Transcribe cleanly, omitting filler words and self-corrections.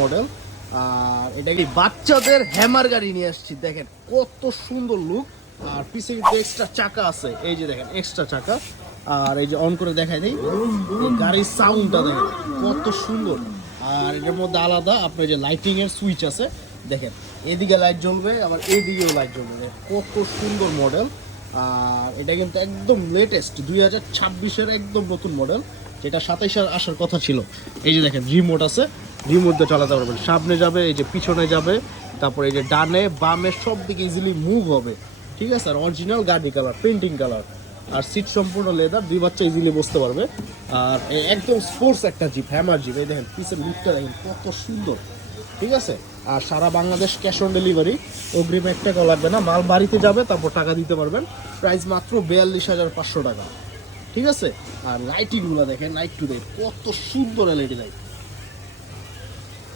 Model. আর এটা কি বাচ্চাদের হ্যামার গাড়ি নিয়ে আসছি, দেখেন কত সুন্দর লুক। আর পিছে কিন্তু এক্সট্রা চাকা আছে, এই যে দেখেন এক্সট্রা চাকা। আর এই যে অন করে দেখাই দিই, গাড়ির সাউন্ডটা দেখেন কত সুন্দর। আর এটার মধ্যে আলাদা আপনার যে লাইটিং এর সুইচ আছে, দেখেন এদিকে লাইট জ্বলবে আবার এইদিকেও লাইট জ্বলবে, কত সুন্দর মডেল। আর এটা কিন্তু একদম লেটেস্ট 2026-এর একদম নতুন মডেল, যেটা 27-এ আসার কথা ছিল। এই যে দেখেন রিমোট আছে, রিমোট দিয়ে চালাতে পারবেন, সামনে যাবে, এই যে পিছনে যাবে, তারপরে এই যে ডানে বামে সব দিকে ইজিলি মুভ হবে, ঠিক আছে। আর অরিজিনাল গাড়ি কালার, পেন্টিং কালার। আর সিট সম্পূর্ণ লেদার, 2 বাচ্চা ইজিলি বসতে পারবে। আর একদম স্পোর্টস একটা জিপ, হ্যামার জিপ। এই দেখেন পিছের লুকটা দেখেন কত সুন্দর, ঠিক আছে। আর সারা বাংলাদেশ ক্যাশ অন ডেলিভারি, অগ্রিম 1 টাকাও লাগবে না, মাল বাড়িতে যাবে তারপর টাকা দিতে পারবেন। প্রাইস মাত্র 42,500 টাকা, ঠিক আছে। আর লাইটিংগুলো দেখেন, নাইট টু ডে কত সুন্দর এলইডি লাইট।